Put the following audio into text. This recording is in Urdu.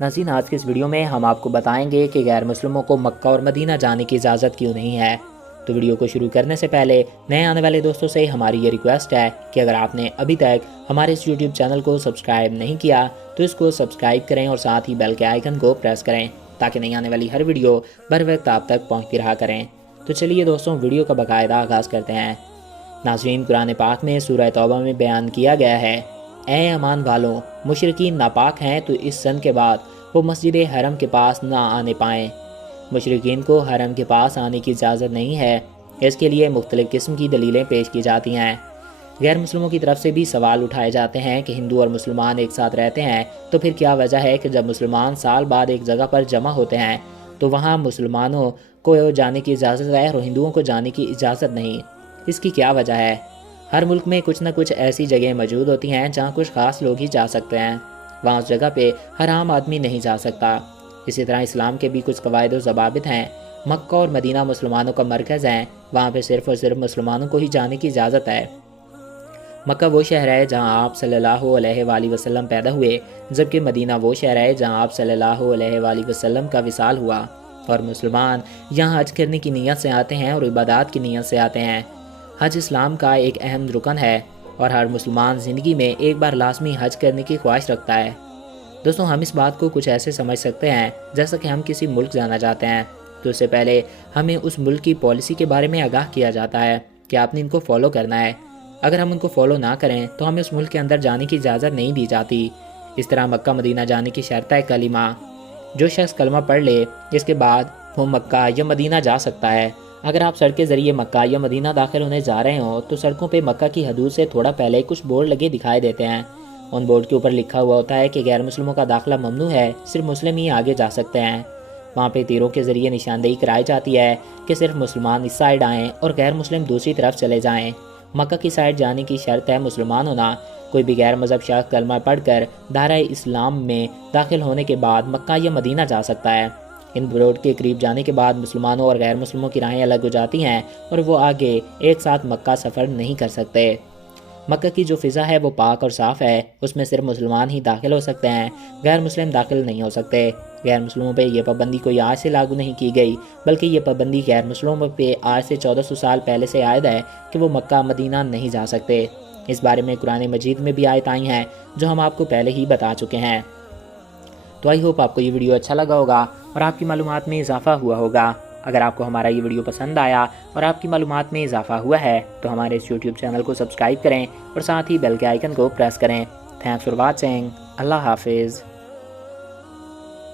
ناظرین، آج کے اس ویڈیو میں ہم آپ کو بتائیں گے کہ غیر مسلموں کو مکہ اور مدینہ جانے کی اجازت کیوں نہیں ہے۔ تو ویڈیو کو شروع کرنے سے پہلے نئے آنے والے دوستوں سے ہماری یہ ریکویسٹ ہے کہ اگر آپ نے ابھی تک ہمارے اس یوٹیوب چینل کو سبسکرائب نہیں کیا تو اس کو سبسکرائب کریں اور ساتھ ہی بیل کے آئیکن کو پریس کریں تاکہ نئی آنے والی ہر ویڈیو بر وقت آپ تک پہنچتی رہا کریں۔ تو چلیے دوستوں، ویڈیو کا باقاعدہ آغاز کرتے ہیں۔ ناظرین، قرآن پاک میں سورہ توبہ میں بیان کیا گیا ہے، اے ایمان والوں، مشرکین ناپاک ہیں تو اس سن کے بعد وہ مسجد حرم کے پاس نہ آنے پائیں۔ مشرکین کو حرم کے پاس آنے کی اجازت نہیں ہے۔ اس کے لیے مختلف قسم کی دلیلیں پیش کی جاتی ہیں۔ غیر مسلموں کی طرف سے بھی سوال اٹھائے جاتے ہیں کہ ہندو اور مسلمان ایک ساتھ رہتے ہیں تو پھر کیا وجہ ہے کہ جب مسلمان سال بعد ایک جگہ پر جمع ہوتے ہیں تو وہاں مسلمانوں کو جانے کی اجازت ہے اور ہندوؤں کو جانے کی اجازت نہیں؟ اس کی کیا وجہ ہے؟ ہر ملک میں کچھ نہ کچھ ایسی جگہیں موجود ہوتی ہیں جہاں کچھ خاص لوگ ہی جا سکتے ہیں، وہاں اس جگہ پہ ہر عام آدمی نہیں جا سکتا۔ اسی طرح اسلام کے بھی کچھ قواعد و ضوابط ہیں۔ مکہ اور مدینہ مسلمانوں کا مرکز ہیں، وہاں پہ صرف اور صرف مسلمانوں کو ہی جانے کی اجازت ہے۔ مکہ وہ شہر ہے جہاں آپ صلی اللہ علیہ وآلہ وسلم پیدا ہوئے، جبکہ مدینہ وہ شہر ہے جہاں آپ صلی اللہ علیہ وآلہ وسلم کا وصال ہوا، اور مسلمان یہاں حج کرنے کی نیت سے آتے ہیں اور عبادات کی نیت سے آتے ہیں۔ حج اسلام کا ایک اہم رکن ہے اور ہر مسلمان زندگی میں ایک بار لازمی حج کرنے کی خواہش رکھتا ہے۔ دوستوں، ہم اس بات کو کچھ ایسے سمجھ سکتے ہیں جیسا کہ ہم کسی ملک جانا چاہتے ہیں تو اس سے پہلے ہمیں اس ملک کی پالیسی کے بارے میں آگاہ کیا جاتا ہے کہ آپ نے ان کو فالو کرنا ہے۔ اگر ہم ان کو فالو نہ کریں تو ہمیں اس ملک کے اندر جانے کی اجازت نہیں دی جاتی۔ اس طرح مکہ مدینہ جانے کی شرط ہے کلمہ۔ جو شخص کلمہ پڑھ لے اس کے بعد وہ مکہ یا مدینہ جا سکتا ہے۔ اگر آپ سڑک کے ذریعے مکہ یا مدینہ داخل ہونے جا رہے ہوں تو سڑکوں پہ مکہ کی حدود سے تھوڑا پہلے کچھ بورڈ لگے دکھائی دیتے ہیں۔ ان بورڈ کے اوپر لکھا ہوا ہوتا ہے کہ غیر مسلموں کا داخلہ ممنوع ہے، صرف مسلم ہی آگے جا سکتے ہیں۔ وہاں پہ تیروں کے ذریعے نشاندہی کرائی جاتی ہے کہ صرف مسلمان اس سائیڈ آئیں اور غیر مسلم دوسری طرف چلے جائیں۔ مکہ کی سائیڈ جانے کی شرط ہے مسلمان ہونا۔ کوئی بھی غیر مذہب شخص کلمہ پڑھ کر دائرہ اسلام میں داخل ہونے کے بعد مکہ یا مدینہ جا سکتا ہے۔ ان بورڈ کے قریب جانے کے بعد مسلمانوں اور غیر مسلموں کی راہیں الگ ہو جاتی ہیں اور وہ آگے ایک ساتھ مکہ سفر نہیں کر سکتے۔ مکہ کی جو فضا ہے وہ پاک اور صاف ہے، اس میں صرف مسلمان ہی داخل ہو سکتے ہیں، غیر مسلم داخل نہیں ہو سکتے۔ غیر مسلموں پہ یہ پابندی کوئی آج سے لاگو نہیں کی گئی، بلکہ یہ پابندی غیر مسلموں پہ آج سے 1400 سال پہلے سے عائد ہے کہ وہ مکہ مدینہ نہیں جا سکتے۔ اس بارے میں قرآن مجید میں بھی آیت آئی ہیں جو ہم آپ کو پہلے ہی بتا چکے ہیں۔ تو آئی ہوپ آپ کو یہ ویڈیو اچھا لگا ہوگا اور آپ کی معلومات میں اضافہ ہوا ہوگا۔ اگر آپ کو ہمارا یہ ویڈیو پسند آیا اور آپ کی معلومات میں اضافہ ہوا ہے تو ہمارے اس یوٹیوب چینل کو سبسکرائب کریں اور ساتھ ہی بیل کے آئیکن کو پریس کریں۔ Thanks for watching. اللہ حافظ۔